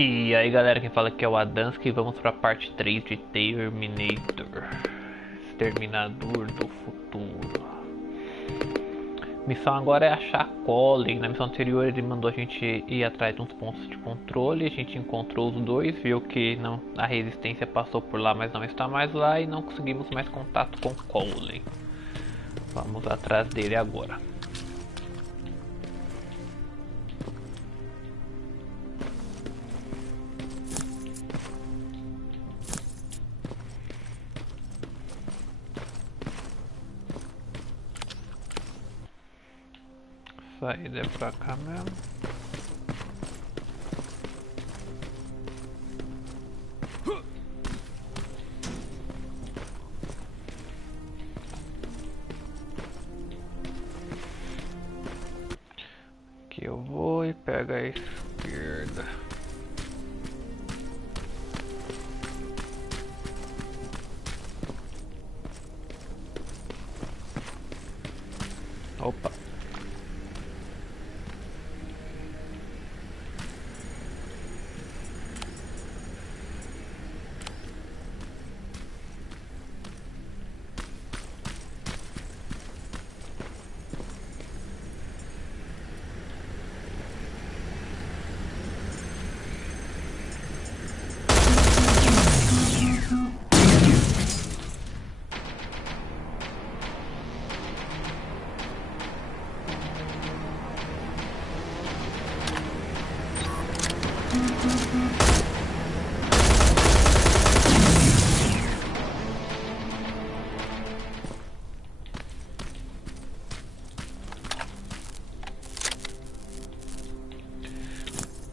E aí galera, quem fala aqui é o Adansky e vamos para a parte 3 de Terminator, Exterminador do Futuro. Missão agora é achar Colin. Na missão anterior ele mandou a gente ir atrás de uns pontos de controle. A gente encontrou os dois, viu que não, a resistência passou por lá, mas não está mais lá, e não conseguimos mais contato com Colin. Vamos atrás dele agora. Saída é pra cá mesmo. Aqui eu vou e pego a esquerda. Opa.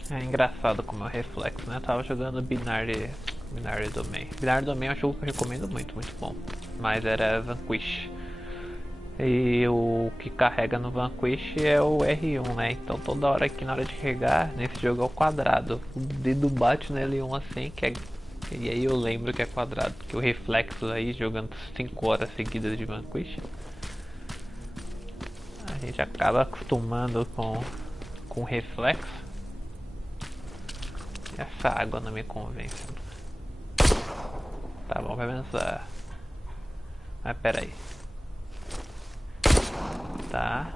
É engraçado como é o reflexo, né? Eu tava jogando Binary Domain. Binary Domain é um jogo que eu recomendo muito, muito bom. Mas era Vanquish. E o que carrega no Vanquish é o R1, né? Então toda hora aqui na hora de regar, nesse jogo é o quadrado. O dedo bate no L1 assim, que é... E aí eu lembro que é quadrado. Porque o reflexo aí, jogando 5 horas seguidas de Vanquish, a gente acaba acostumando com o reflexo. Essa água não me convence. Tá bom, vai pensar. Mas pera aí. Tá.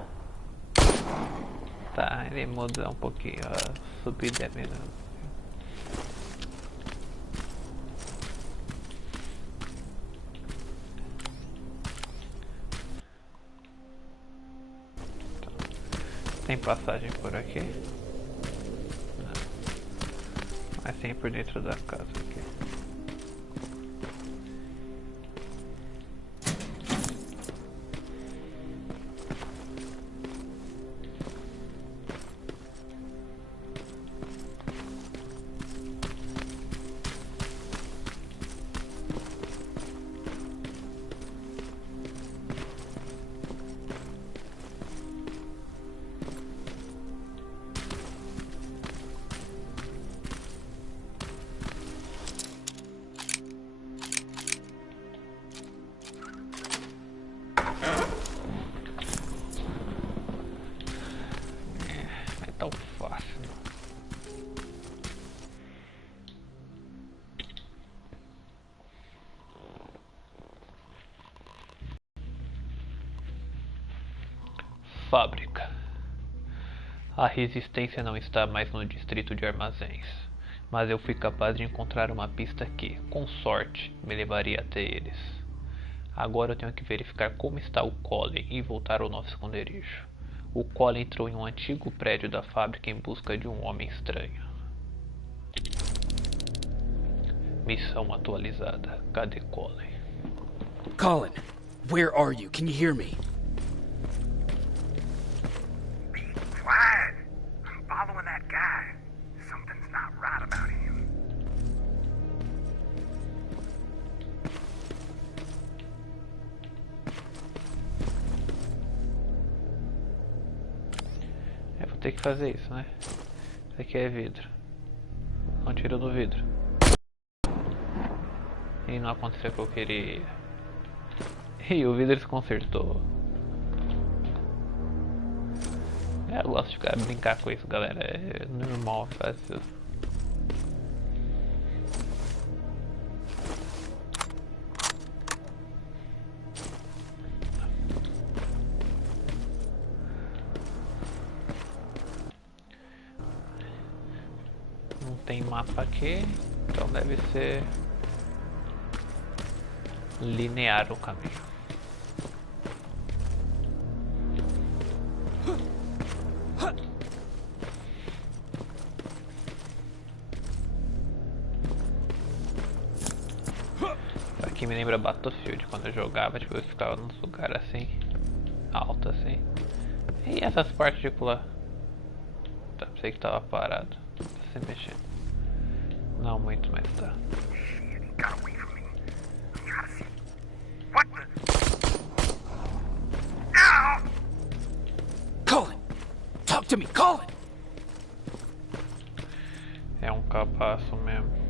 Tá, ele muda um pouquinho. A subida é melhor. Tem passagem por aqui? Mas tem por dentro da casa aqui. Tão fácil. Fábrica. A resistência não está mais no distrito de armazéns, mas eu fui capaz de encontrar uma pista que, com sorte, me levaria até eles. Agora eu tenho que verificar como está o Colin e voltar ao nosso esconderijo. O Colin entrou em um antigo prédio da fábrica em busca de um homem estranho. Missão atualizada. Cadê Colin? Colin, where are you? Can you hear me? Be quiet. I'm following that guy. Something's not right about him. Eu vou ter que fazer isso, né? Isso aqui é vidro. Não tira do vidro. E não aconteceu o que eu queria. E o vidro se consertou. Eu gosto de brincar com isso, galera. É normal, fácil. tem mapa aqui, então deve ser linear o caminho. Aqui me lembra Battlefield, quando eu jogava, tipo, eu ficava num lugar assim, alto assim. E essas partículas? Tá, pensei que tava parado, tá se mexendo. Não muito, mas tá. Shit, he got away from me. I gotta see. What the? Ow! Colin! Talk to me, Colin! É um capaço mesmo.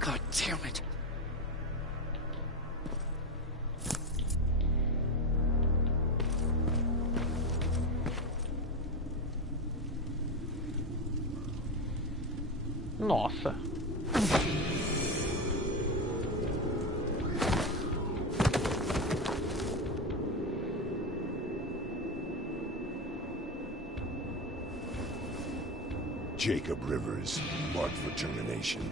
God damn it. Nossa. Jacob Rivers, marked for termination.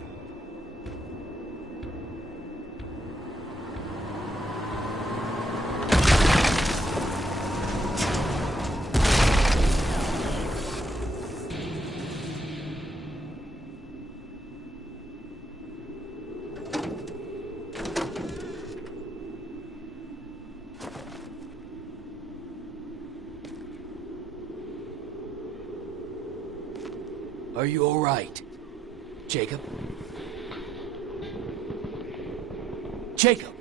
Are you all right, Jacob? Jacob!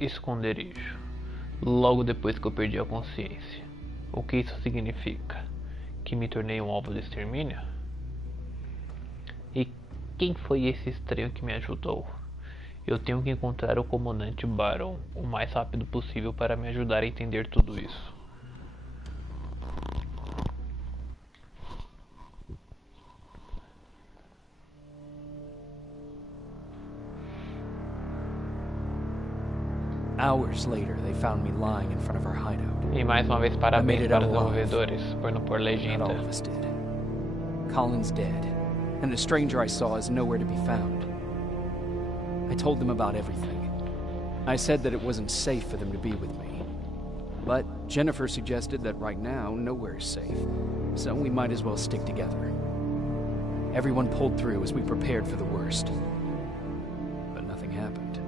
Esconderijo. Logo depois que eu perdi a consciência. O que isso significa? Que me tornei um alvo de extermínio? E quem foi esse estranho que me ajudou? Eu tenho que encontrar o comandante Baron o mais rápido possível para me ajudar a entender tudo isso. Hours later, they found me lying in front of our hideout. E mais uma vez parabéns para os desenvolvedores por não pôr Not all legenda. of us did. Colin's dead, and the stranger I saw is nowhere to be found. I told them about everything. I said that it wasn't safe for them to be with me. But Jennifer suggested that right now, nowhere is safe, so we might as well stick together. Everyone pulled through as we prepared for the worst. But nothing happened.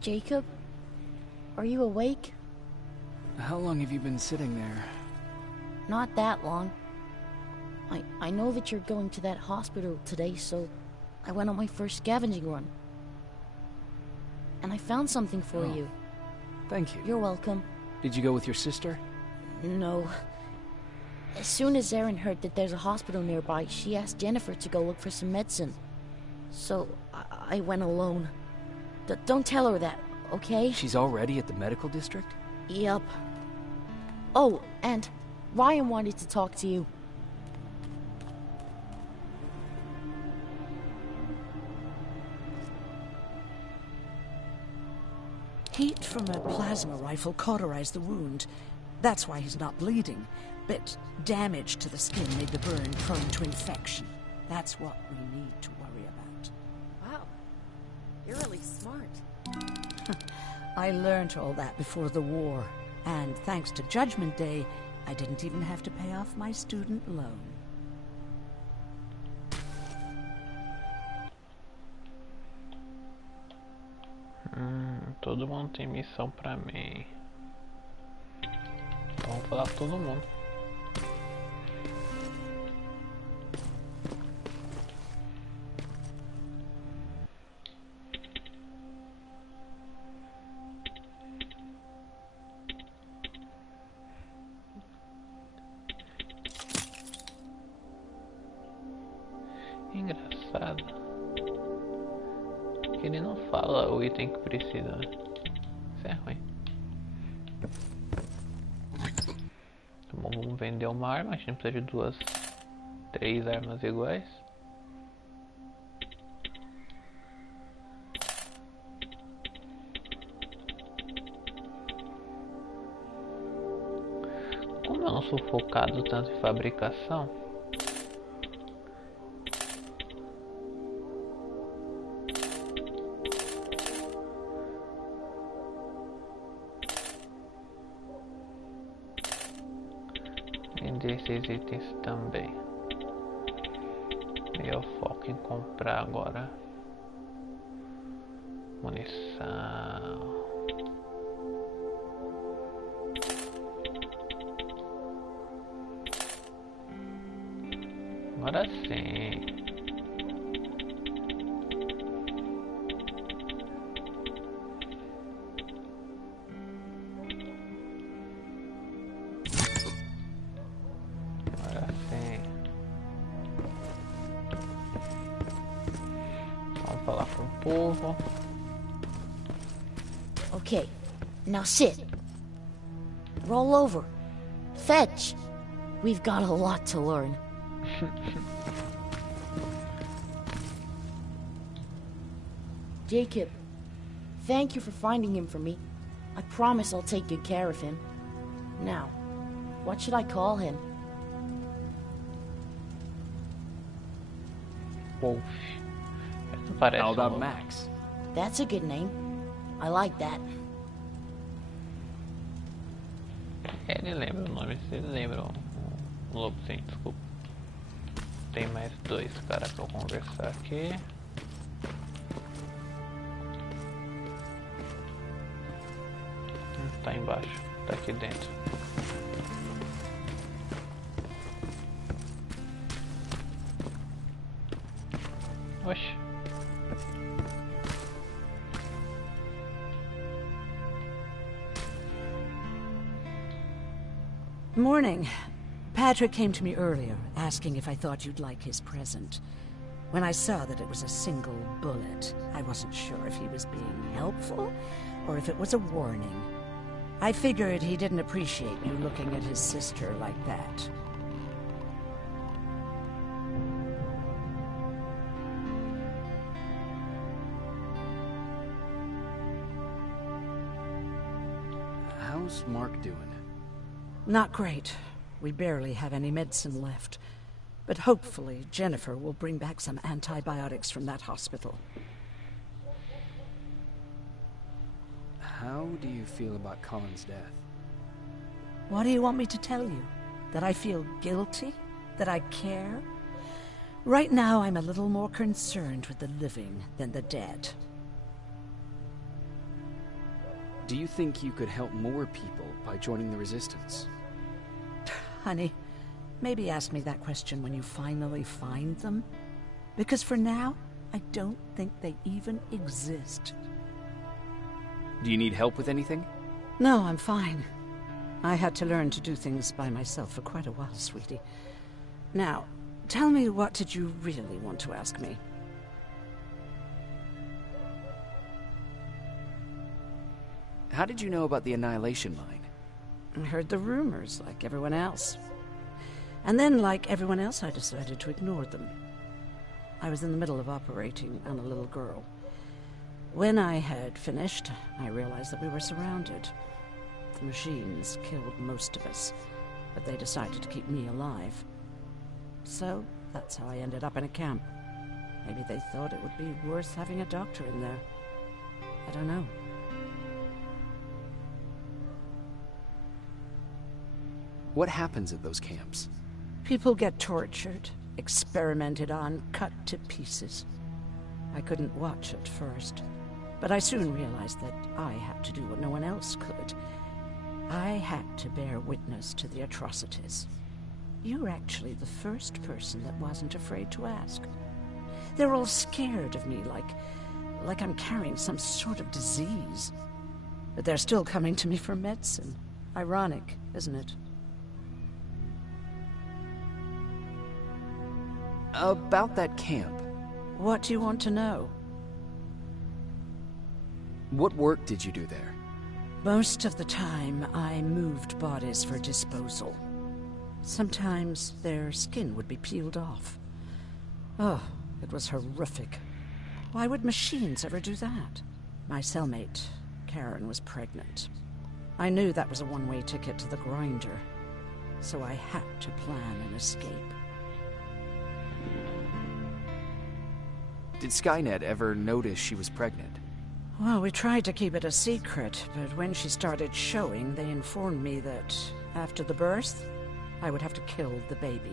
Jacob? Are you awake? How long have you been sitting there? Not that long. I know that you're going to that hospital today, so I went on my first scavenging run. And I found something for you. Thank you. You're welcome. Did you go with your sister? No. As soon as Erin heard that there's a hospital nearby, she asked Jennifer to go look for some medicine. So I went alone. Don't tell her that, okay? She's already at the medical district? Yup. Oh, and Ryan wanted to talk to you. Heat from a plasma rifle cauterized the wound. That's why he's not bleeding. But damage to the skin made the burn prone to infection. That's what we need to worry about. Wow. You're really smart. I learned all that before the war. And thanks to Judgment Day, I didn't even have to pay off my student loan. Todo mundo tem missão pra mim. Então vamos falar com todo mundo. Engraçado que ele não fala o item que precisa, né? Isso é ruim. Então, vamos vender uma arma, a gente precisa de 3 armas iguais. Como eu não sou focado tanto em fabricação, esses itens também. E eu foco em comprar agora munição. Agora sim. Okay, now sit. Roll over. Fetch. We've got a lot to learn. Jacob, thank you for finding him for me. I promise I'll take good care of him. Now, what should I call him? Wolf. Parece How about Max? That's a good name. I like that. Ele lembra o nome, se ele lembra o lobo, sim, desculpa. Tem mais 2 caras pra eu conversar aqui. Tá embaixo, tá aqui dentro. Oxe. Morning. Patrick came to me earlier, asking if I thought you'd like his present. When I saw that it was a single bullet, I wasn't sure if he was being helpful or if it was a warning. I figured he didn't appreciate you looking at his sister like that. How's Mark doing? Not great. We barely have any medicine left. But hopefully Jennifer will bring back some antibiotics from that hospital. How do you feel about Colin's death? What do you want me to tell you? That I feel guilty? That I care? Right now I'm a little more concerned with the living than the dead. Do you think you could help more people by joining the Resistance? Honey, maybe ask me that question when you finally find them. Because for now, I don't think they even exist. Do you need help with anything? No, I'm fine. I had to learn to do things by myself for quite a while, sweetie. Now, tell me, what did you really want to ask me? How did you know about the Annihilation Mine? I heard the rumors, like everyone else. And then, like everyone else, I decided to ignore them. I was in the middle of operating on a little girl. When I had finished, I realized that we were surrounded. The machines killed most of us, but they decided to keep me alive. So, that's how I ended up in a camp. Maybe they thought it would be worth having a doctor in there. I don't know. What happens at those camps? People get tortured, experimented on, cut to pieces. I couldn't watch at first, but I soon realized that I had to do what no one else could. I had to bear witness to the atrocities. You're actually the first person that wasn't afraid to ask. They're all scared of me, like I'm carrying some sort of disease. But they're still coming to me for medicine. Ironic, isn't it? About that camp. What do you want to know? What work did you do there? Most of the time, I moved bodies for disposal. Sometimes their skin would be peeled off. Oh, it was horrific. Why would machines ever do that? My cellmate, Karen, was pregnant. I knew that was a one-way ticket to the grinder, so I had to plan an escape. Did Skynet ever notice she was pregnant? Well, we tried to keep it a secret, but when she started showing, they informed me that after the birth, I would have to kill the baby.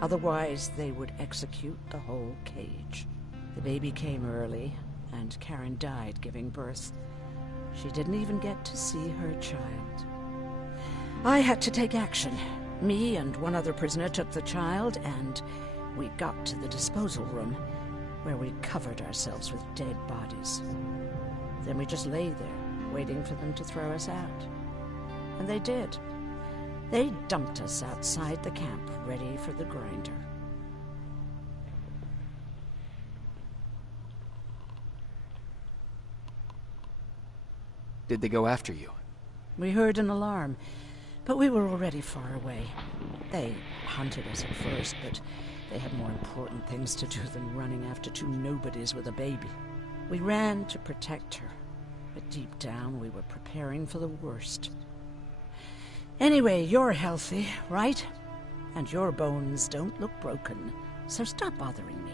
Otherwise, they would execute the whole cage. The baby came early, and Karen died giving birth. She didn't even get to see her child. I had to take action. Me and one other prisoner took the child, and we got to the disposal room, where we covered ourselves with dead bodies. Then we just lay there, waiting for them to throw us out. And they did. They dumped us outside the camp, ready for the grinder. Did they go after you? We heard an alarm, but we were already far away. They hunted us at first, but they had more important things to do than running after two nobodies with a baby. We ran to protect her, but deep down we were preparing for the worst. Anyway, you're healthy, right? And your bones don't look broken, so stop bothering me.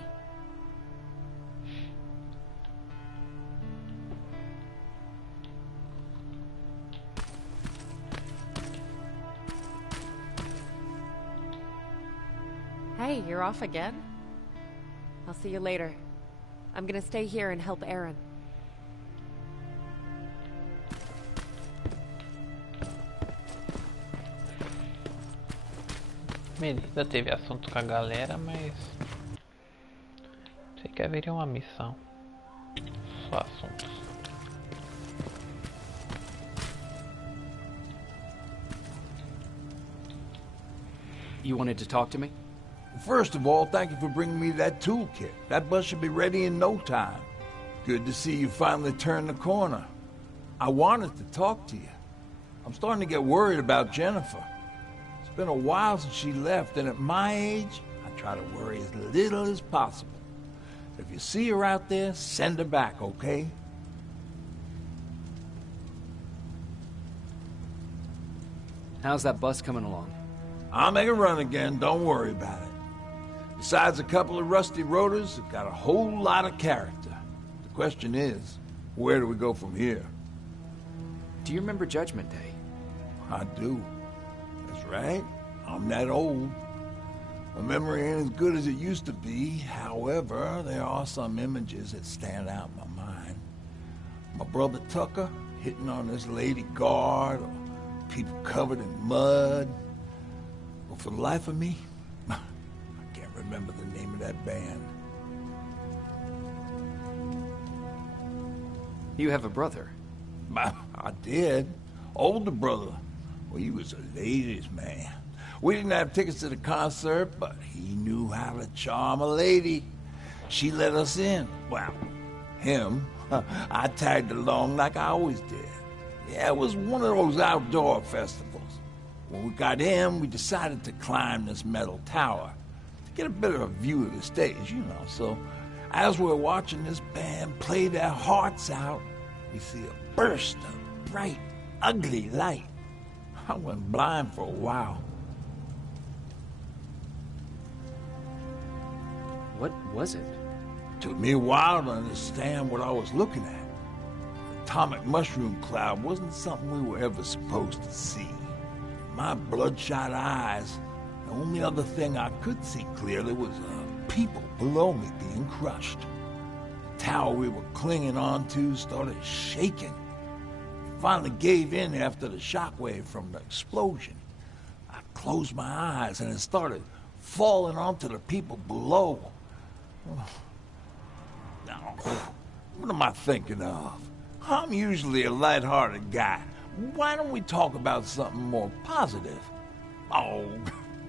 Hey, you're off again? I'll see you later. I'm gonna stay here and help Aaron. Melida teve assunto com a galera, mas sei que haveria uma missão. Só assuntos. You wanted to talk to me? First of all, thank you for bringing me that toolkit. That bus should be ready in no time. Good to see you finally turned the corner. I wanted to talk to you. I'm starting to get worried about Jennifer. It's been a while since she left, and at my age, I try to worry as little as possible. If you see her out there, send her back, okay? How's that bus coming along? I'll make a run again, don't worry about it. Besides a couple of rusty rotors, it's got a whole lot of character. The question is, where do we go from here? Do you remember Judgment Day? I do. That's right. I'm that old. My memory ain't as good as it used to be. However, there are some images that stand out in my mind. My brother Tucker hitting on this lady guard, or people covered in mud. But for the life of me, I can't remember the name of that band. You have a brother? I did. Older brother. Well, he was a ladies' man. We didn't have tickets to the concert, but he knew how to charm a lady. She let us in. Well, him. I tagged along like I always did. Yeah, it was one of those outdoor festivals. When we got in, we decided to climb this metal tower to get a bit of a view of the stage, you know. So as we're watching this band play their hearts out, we see a burst of bright, ugly light. I went blind for a while. What was it? Took me a while to understand what I was looking at. The atomic mushroom cloud wasn't something we were ever supposed to see. my bloodshot eyes, the only other thing I could see clearly was people below me being crushed. The tower we were clinging onto started shaking. It finally gave in after the shockwave from the explosion. I closed my eyes and it started falling onto the people below. Now, what am I thinking of? I'm usually a lighthearted guy. Why don't we talk about something more positive? Oh,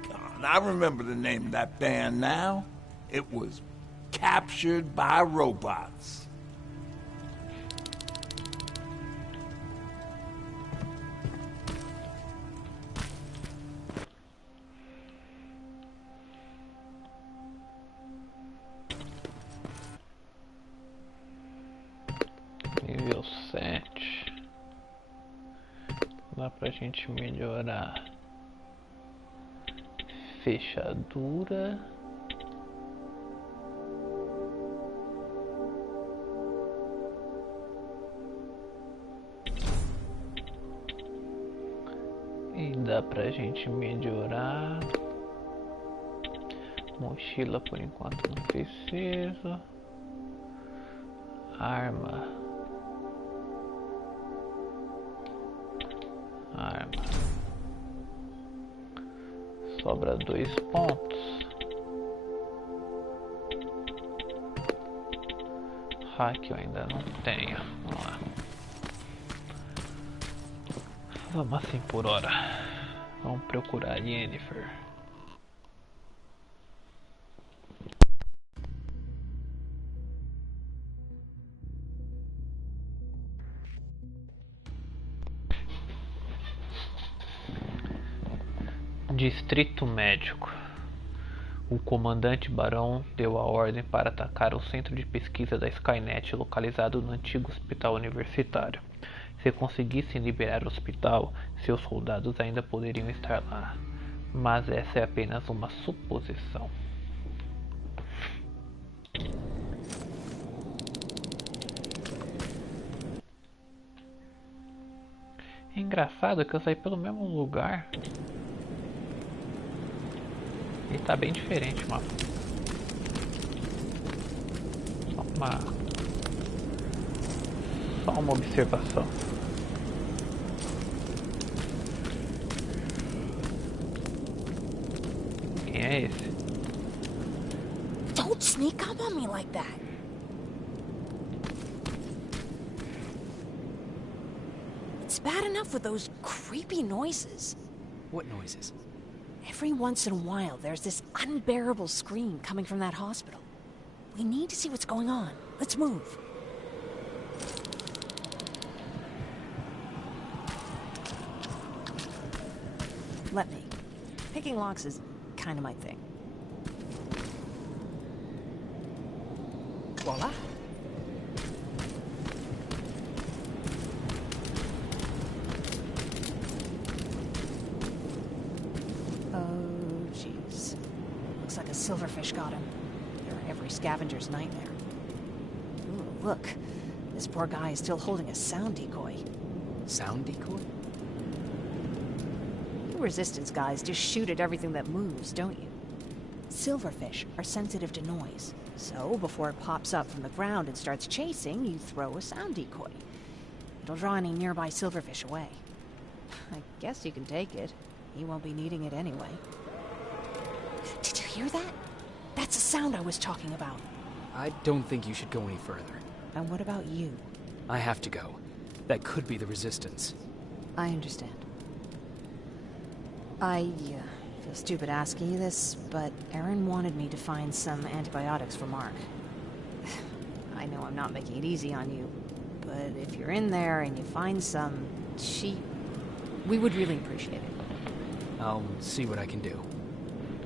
God, I remember the name of that band now. It was Captured by Robots. Nível 7. Dá pra gente melhorar fechadura. E dá pra gente melhorar mochila, por enquanto não preciso. Arma. Sobra 2 pontos. Hack eu ainda não tenho. Vamos lá. Vamos assim por hora. Vamos procurar Yennefer. Distrito Médico. O comandante Barão deu a ordem para atacar o centro de pesquisa da Skynet localizado no antigo hospital universitário. Se conseguissem liberar o hospital, seus soldados ainda poderiam estar lá. Mas essa é apenas uma suposição. É engraçado que eu saí pelo mesmo lugar. E tá bem diferente o mapa. Só uma observação. Quem é esse? Don't sneak up on me like that. It's bad enough with those creepy noises. What noises? Every once in a while, there's this unbearable scream coming from that hospital. We need to see what's going on. Let's move. Let me. Picking locks is kind of my thing. Voila. Silverfish got him. They're every scavenger's nightmare. Ooh, look. This poor guy is still holding a sound decoy. Sound decoy? You Resistance guys just shoot at everything that moves, don't you? Silverfish are sensitive to noise. So, before it pops up from the ground and starts chasing, you throw a sound decoy. It'll draw any nearby silverfish away. I guess you can take it. He won't be needing it anyway. Did you hear that? That's the sound I was talking about. I don't think you should go any further. And what about you? I have to go. That could be the Resistance. I understand. I feel stupid asking you this, but Aaron wanted me to find some antibiotics for Mark. I know I'm not making it easy on you, but if you're in there and you find some, we would really appreciate it. I'll see what I can do.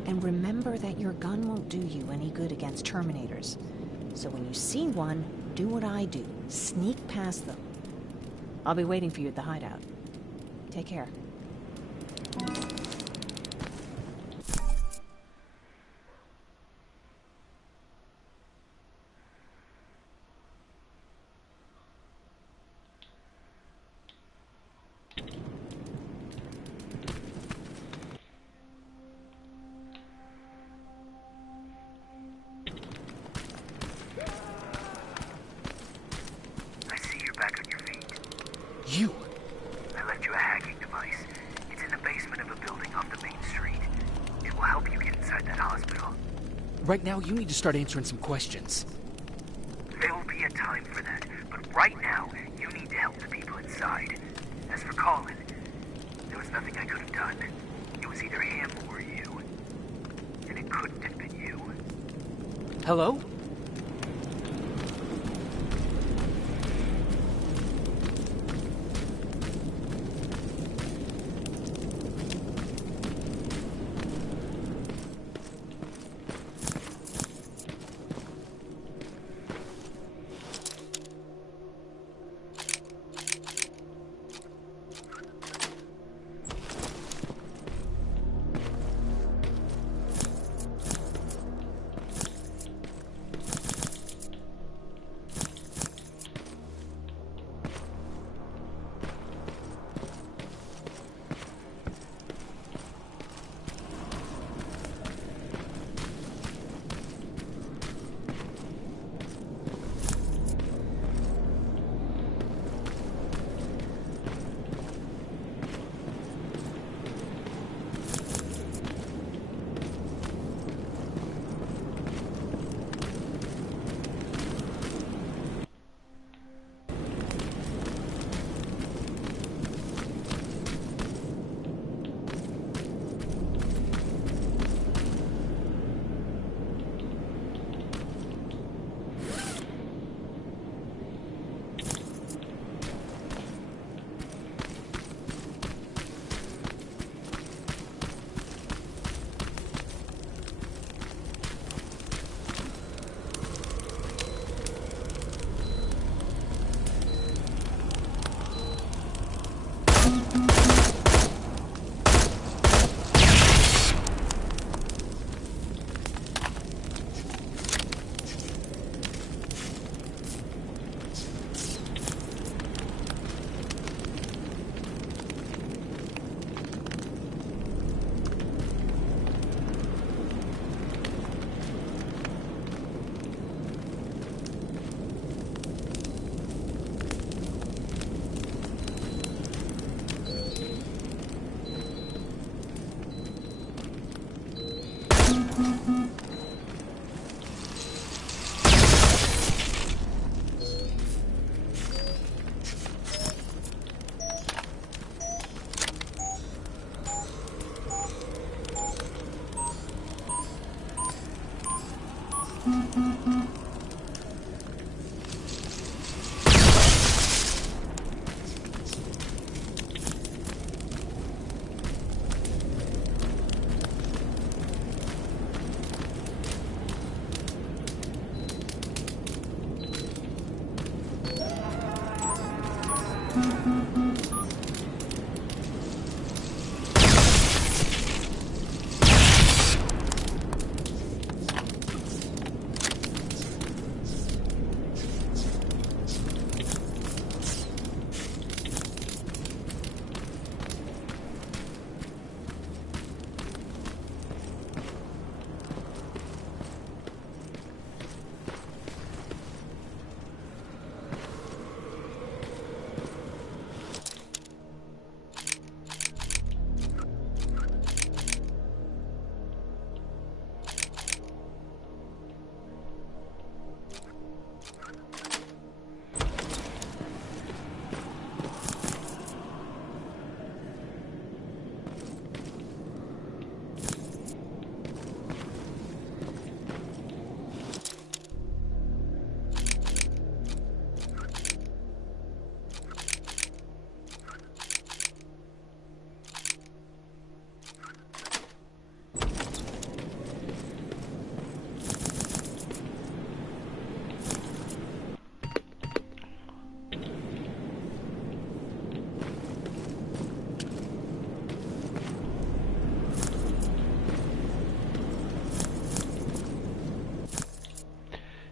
And remember that your gun won't do you any good against Terminators. So when you see one, do what I do. Sneak past them. I'll be waiting for you at the hideout. Take care. You! I left you a hacking device. It's in the basement of a building off the main street. It will help you get inside that hospital. Right now, you need to start answering some questions. There will be a time for that, but right now, you need to help the people inside. As for Colin, there was nothing I could have done. It was either him or you. And it couldn't have been you. Hello?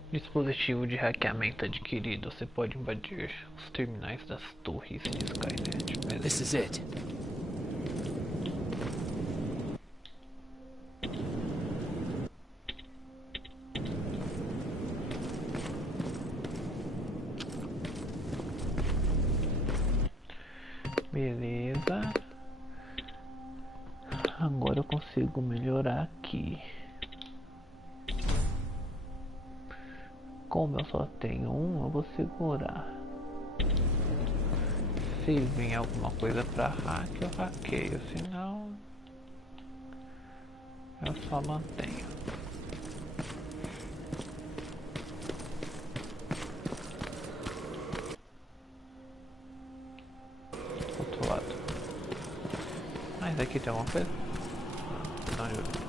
Dispositivo de hackeamento adquirido. Você pode invadir os terminais das torres de Skynet. Beleza. This is it. Beleza. Agora eu consigo melhorar aqui. Como eu só tenho um, eu vou segurar. Se vir alguma coisa pra hack, eu hackeio. Senão, eu só mantenho. Outro lado. Mas aqui tem alguma coisa? Não ajuda.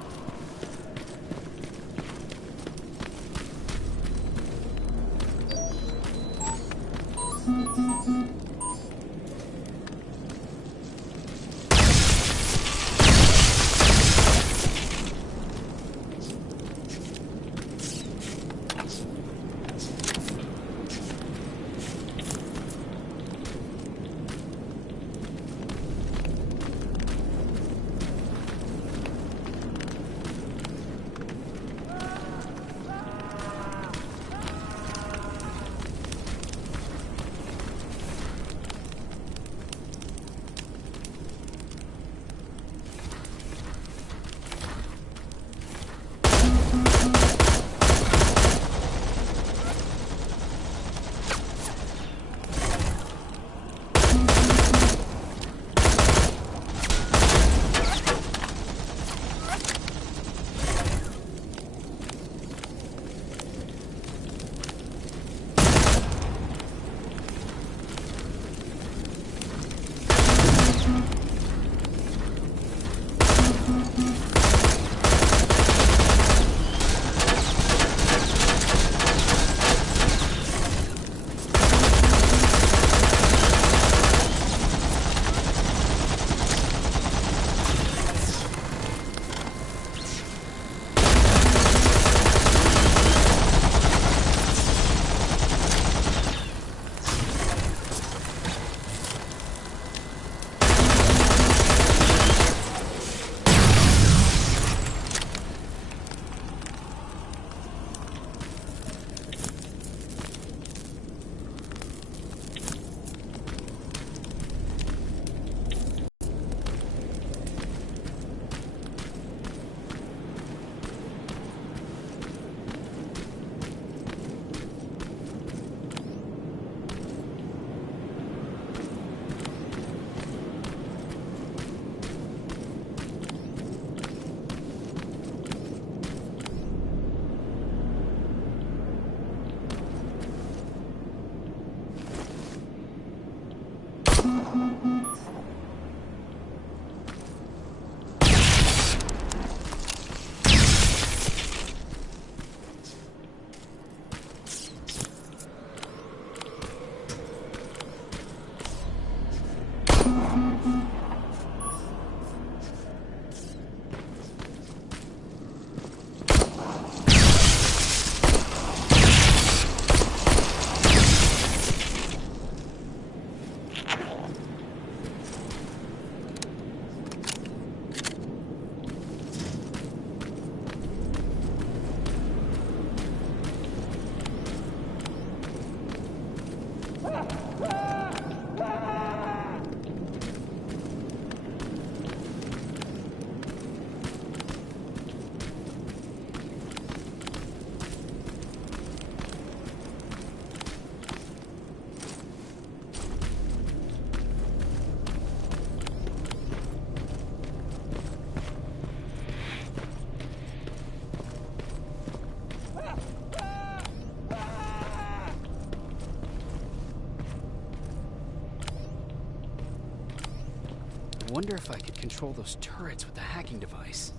I wonder if I could control those turrets with the hacking device.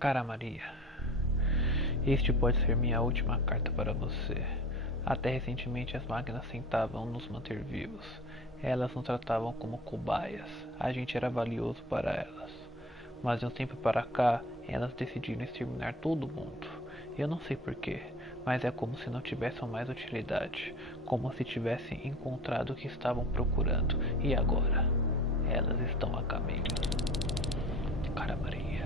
Cara Maria, este pode ser minha última carta para você. Até recentemente as máquinas tentavam nos manter vivos. Elas nos tratavam como cobaias. A gente era valioso para elas. Mas de um tempo para cá, elas decidiram exterminar todo mundo. Eu não sei porquê, mas é como se não tivessem mais utilidade. Como se tivessem encontrado o que estavam procurando. E agora? Elas estão a caminho. Cara Maria.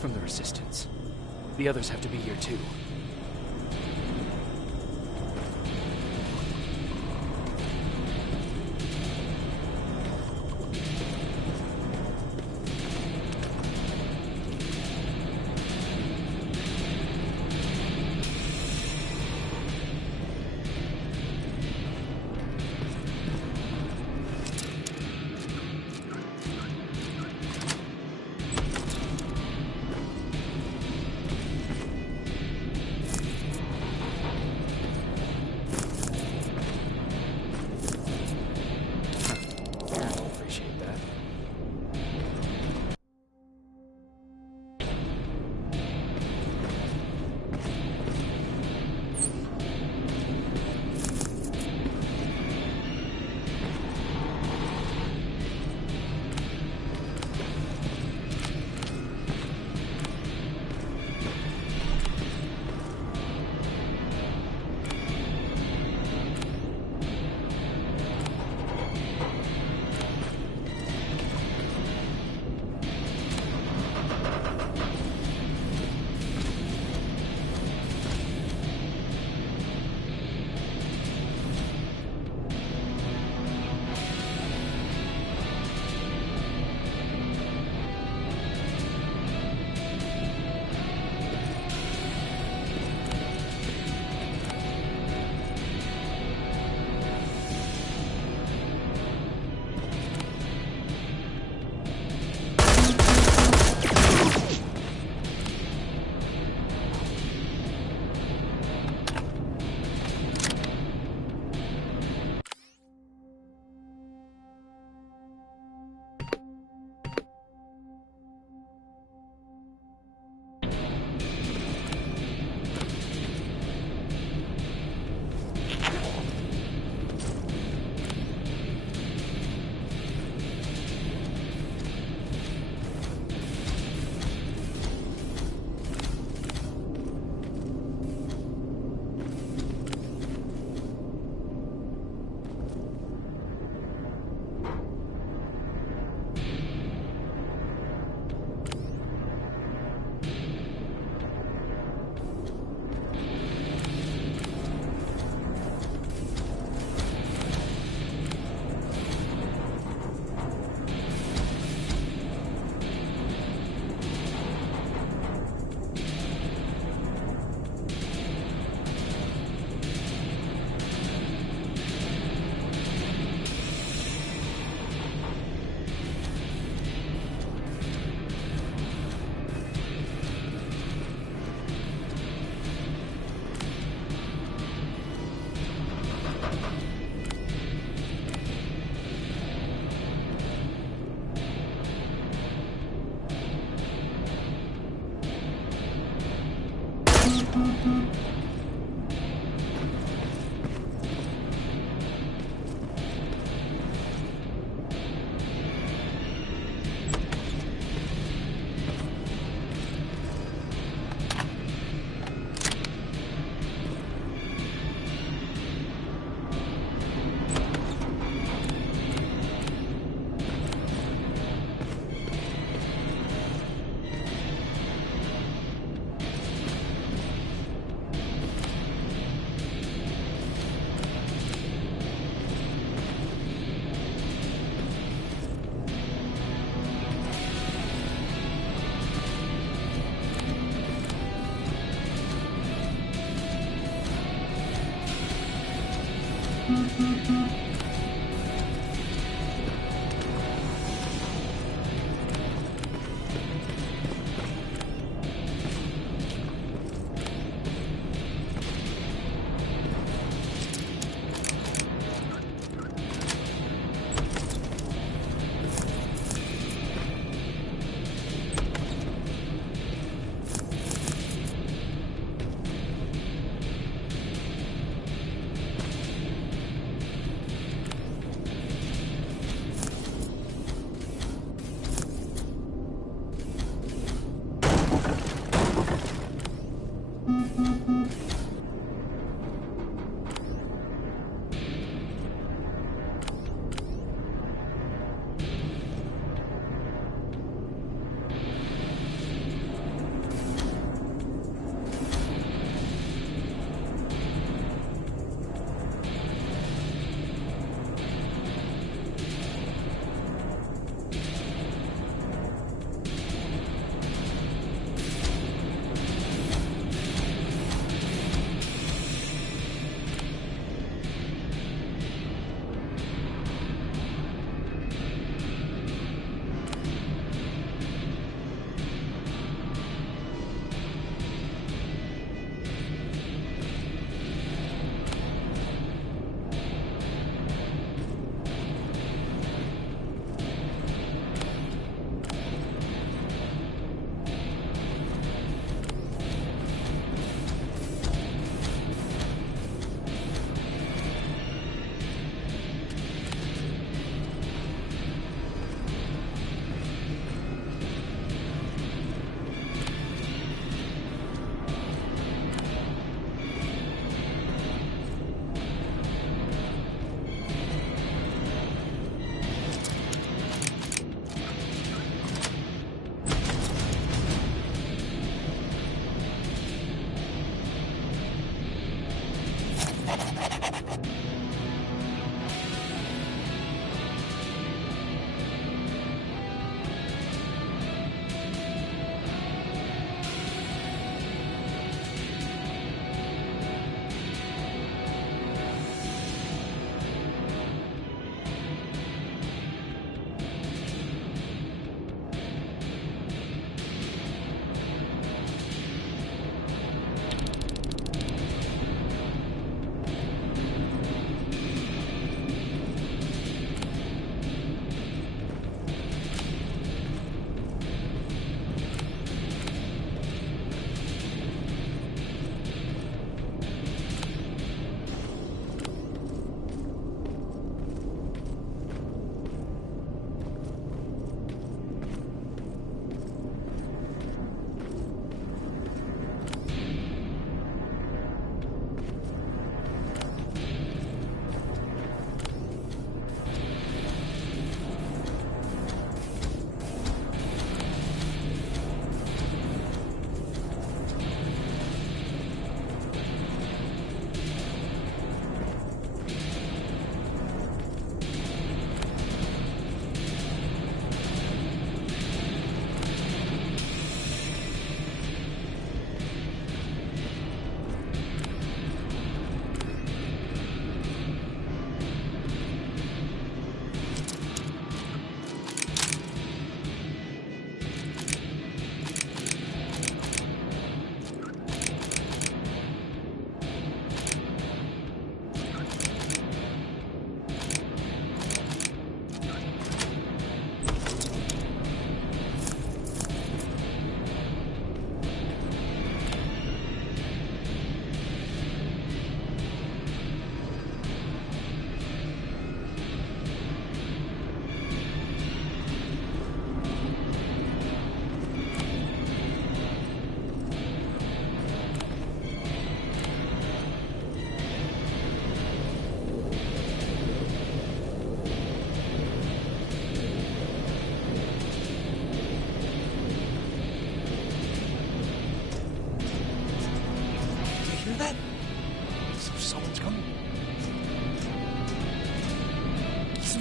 From the Resistance. The others have to be here too.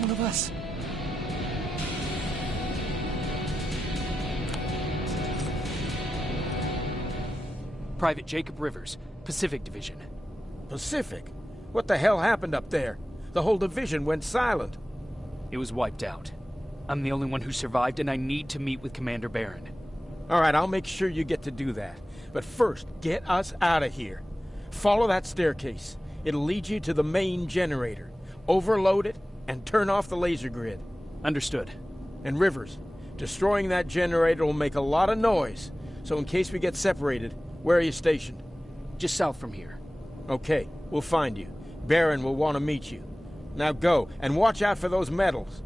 one of us. Private Jacob Rivers, Pacific Division. Pacific? What the hell happened up there? The whole division went silent. It was wiped out. I'm the only one who survived, and I need to meet with Commander Barron. All right, I'll make sure you get to do that. But first, get us out of here. Follow that staircase. It'll lead you to the main generator. Overload it and turn off the laser grid. Understood. And Rivers, destroying that generator will make a lot of noise. So in case we get separated, where are you stationed? Just south from here. Okay, we'll find you. Barron will want to meet you. Now go, and watch out for those medals.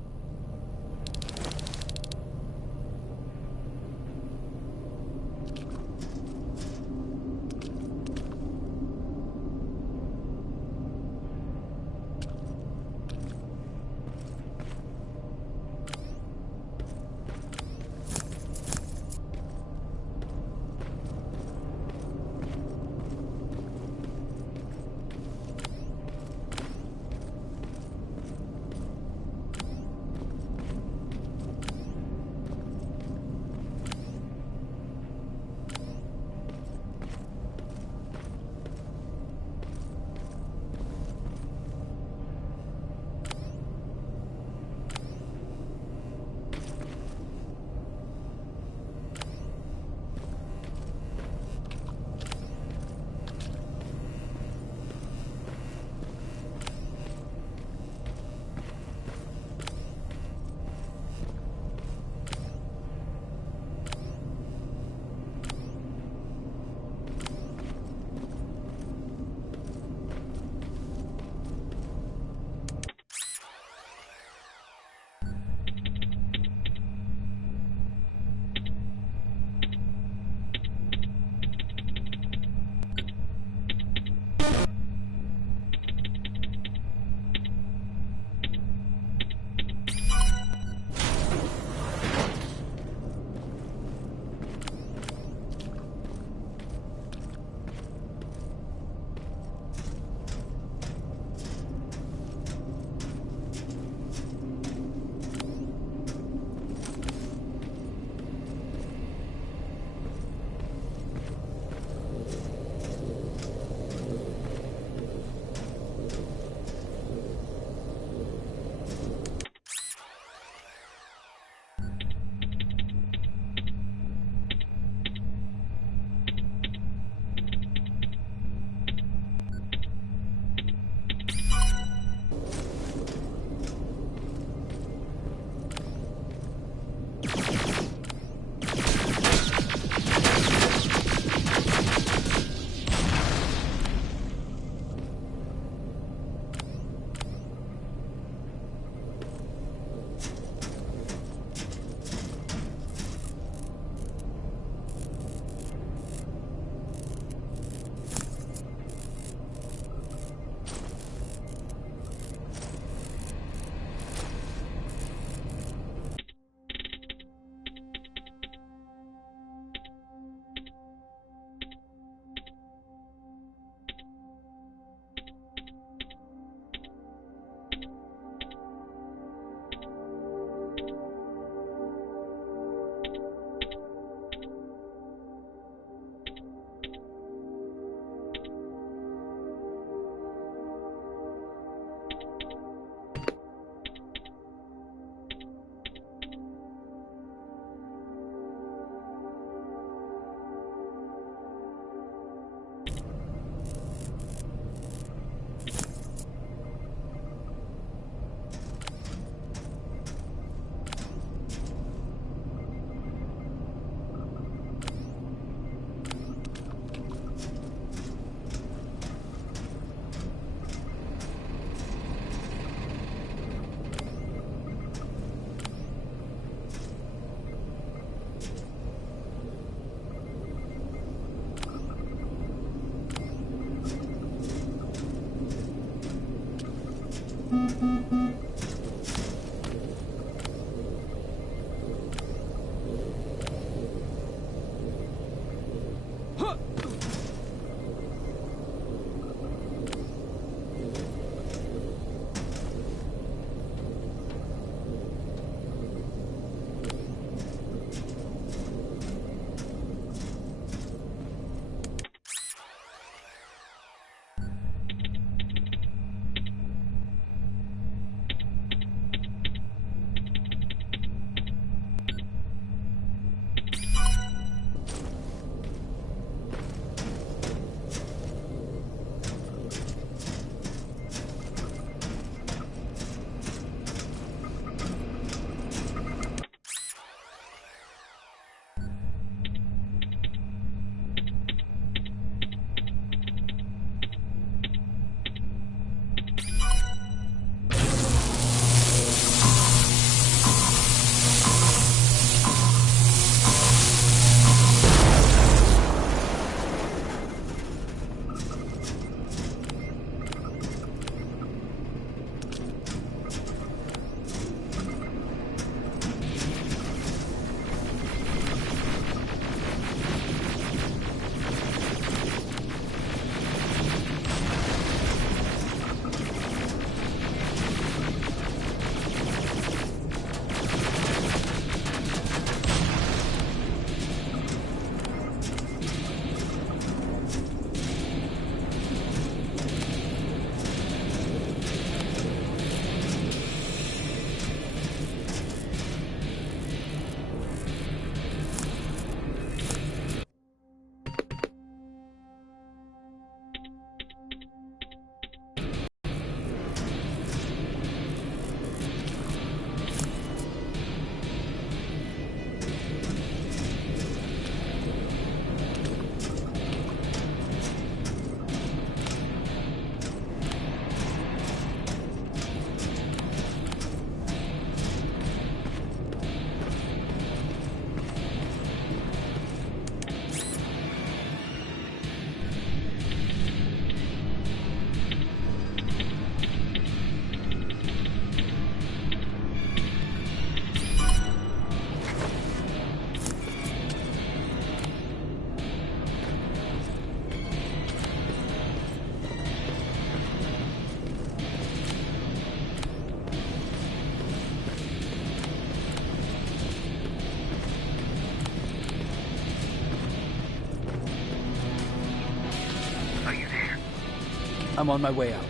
I'm on my way out.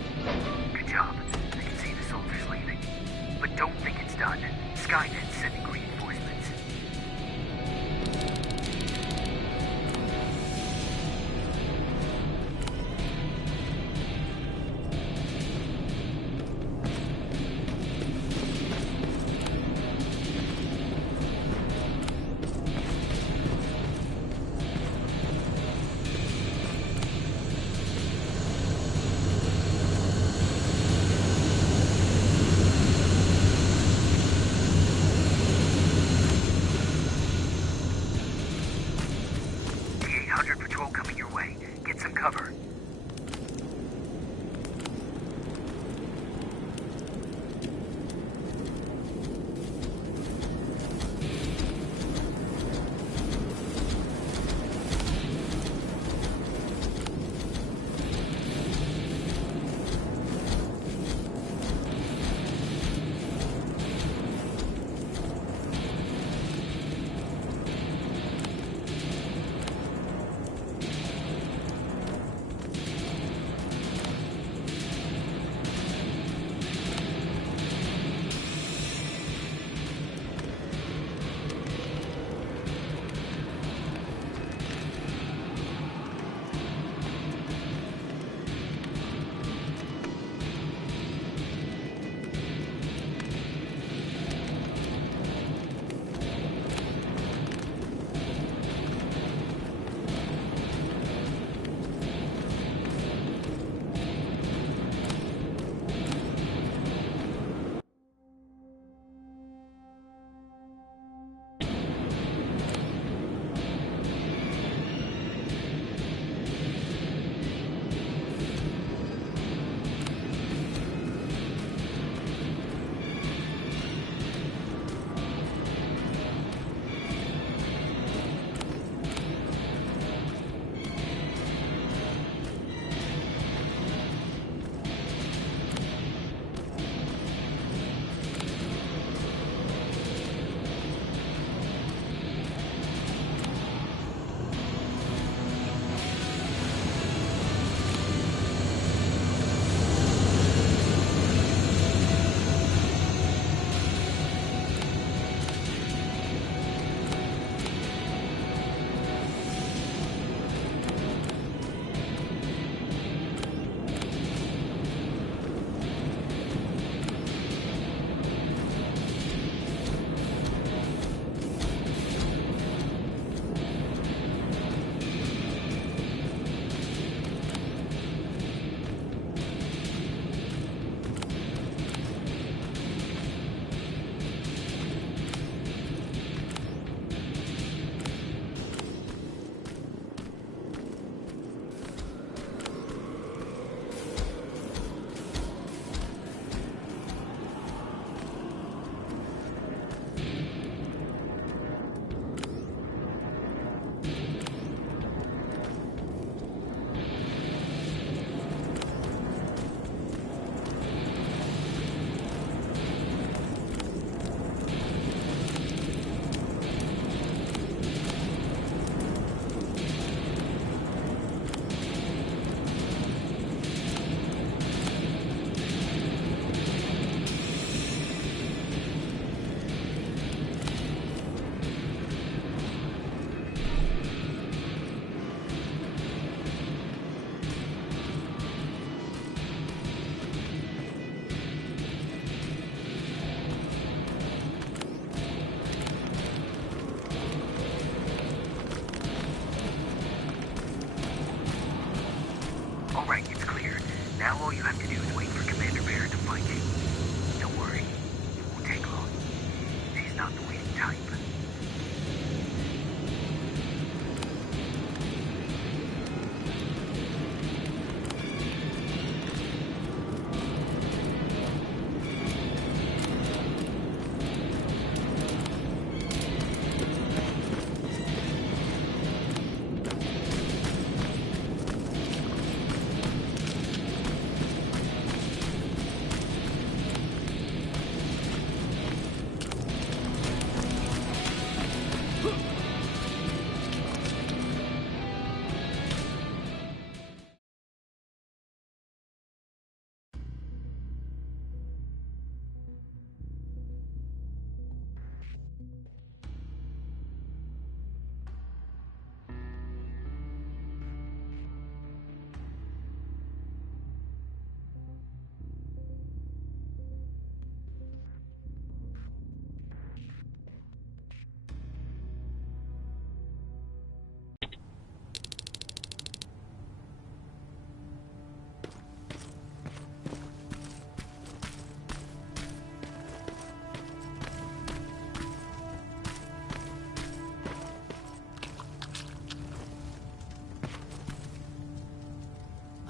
Good job. I can see the soldiers leaving. But don't think it's done. Skynet's sending reinforcements.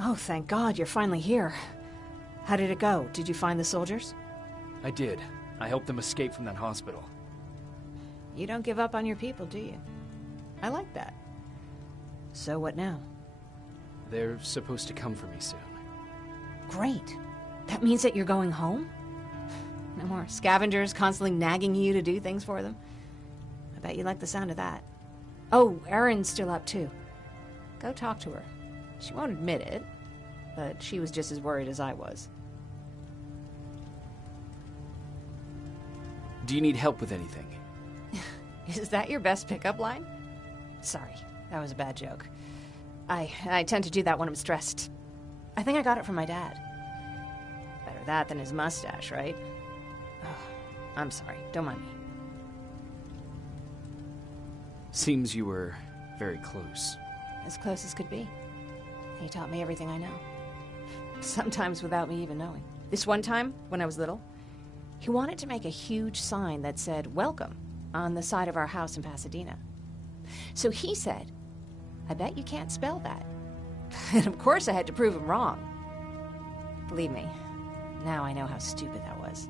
Oh, thank God, you're finally here. How did it go? Did you find the soldiers? I did. I helped them escape from that hospital. You don't give up on your people, do you? I like that. So what now? They're supposed to come for me soon. Great. That means that you're going home? No more scavengers constantly nagging you to do things for them? I bet you like the sound of that. Oh, Erin's still up too. Go talk to her. She won't admit it, but she was just as worried as I was. Do you need help with anything? Is that your best pickup line? Sorry, that was a bad joke. I tend to do that when I'm stressed. I think I got it from my dad. Better that than his mustache, right? Oh, I'm sorry, don't mind me. Seems you were very close. As close as could be. He taught me everything I know. Sometimes without me even knowing. This one time, when I was little, he wanted to make a huge sign that said, "Welcome," on the side of our house in Pasadena. So he said, "I bet you can't spell that." And of course I had to prove him wrong. Believe me, now I know how stupid that was.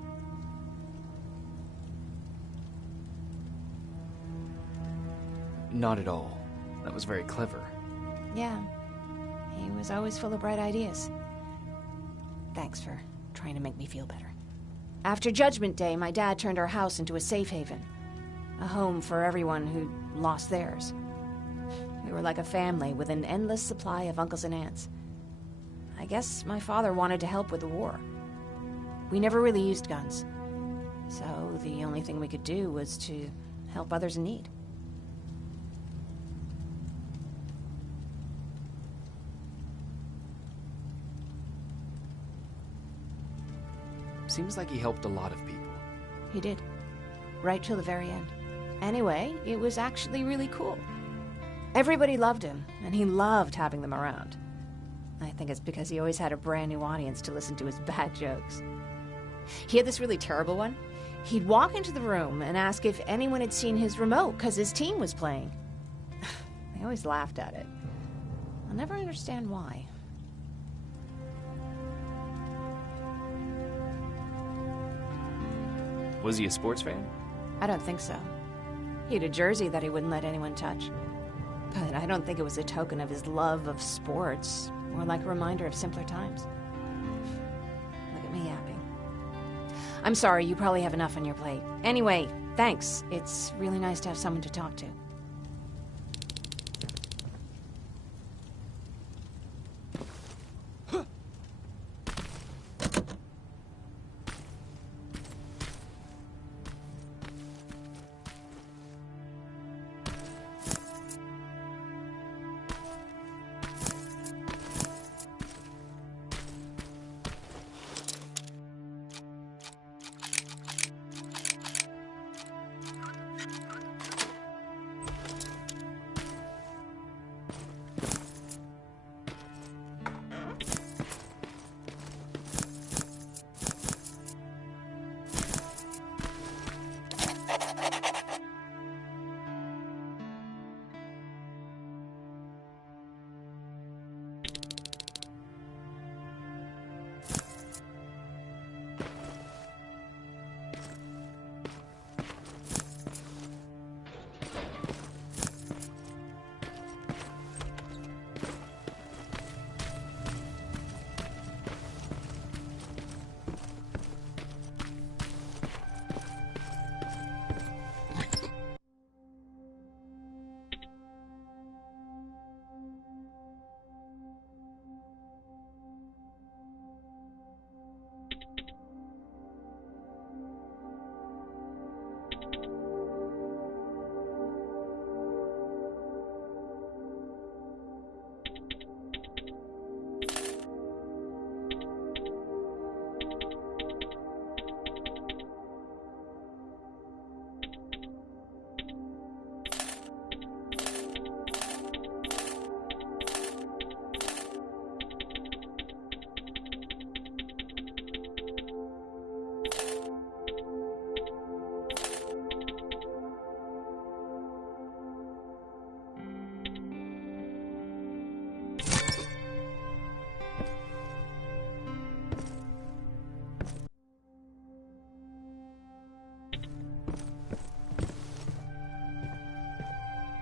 Not at all. That was very clever. Yeah, he was always full of bright ideas. Thanks for trying to make me feel better. After Judgment Day, my dad turned our house into a safe haven. A home for everyone who lost theirs. We were like a family with an endless supply of uncles and aunts. I guess my father wanted to help with the war. We never really used guns. So the only thing we could do was to help others in need. Seems like he helped a lot of people. He did. Right till the very end. Anyway, it was actually really cool. Everybody loved him, and he loved having them around. I think it's because he always had a brand new audience to listen to his bad jokes. He had this really terrible one. He'd walk into the room and ask if anyone had seen his remote because his team was playing. I always laughed at it. I'll never understand why. Was he a sports fan? I don't think so. He had a jersey that he wouldn't let anyone touch. But I don't think it was a token of his love of sports, more like a reminder of simpler times. Look at me yapping. I'm sorry, you probably have enough on your plate. Anyway, thanks. It's really nice to have someone to talk to.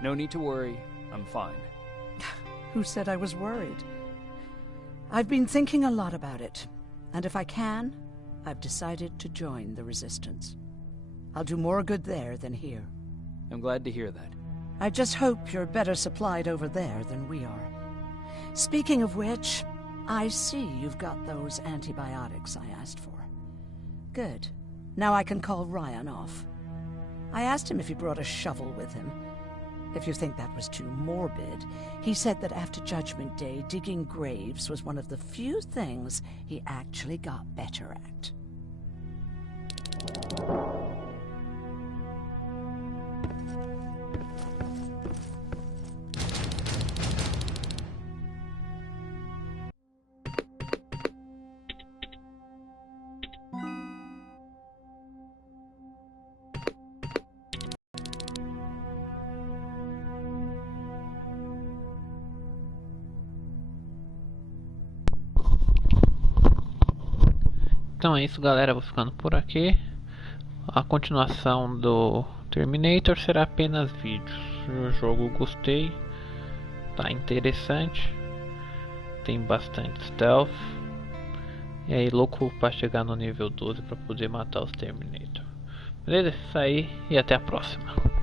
No need to worry. I'm fine. Who said I was worried? I've been thinking a lot about it, and if I can, I've decided to join the Resistance. I'll do more good there than here. I'm glad to hear that. I just hope you're better supplied over there than we are. Speaking of which, I see you've got those antibiotics I asked for. Good. Now I can call Ryan off. I asked him if he brought a shovel with him. If you think that was too morbid, he said that after Judgment Day, digging graves was one of the few things he actually got better at. Então é isso, galera, vou ficando por aqui. A continuação do Terminator será apenas vídeos. O jogo gostei, tá interessante, tem bastante stealth, e aí louco para chegar no nível 12 para poder matar os Terminator. Beleza? Isso aí e até a próxima.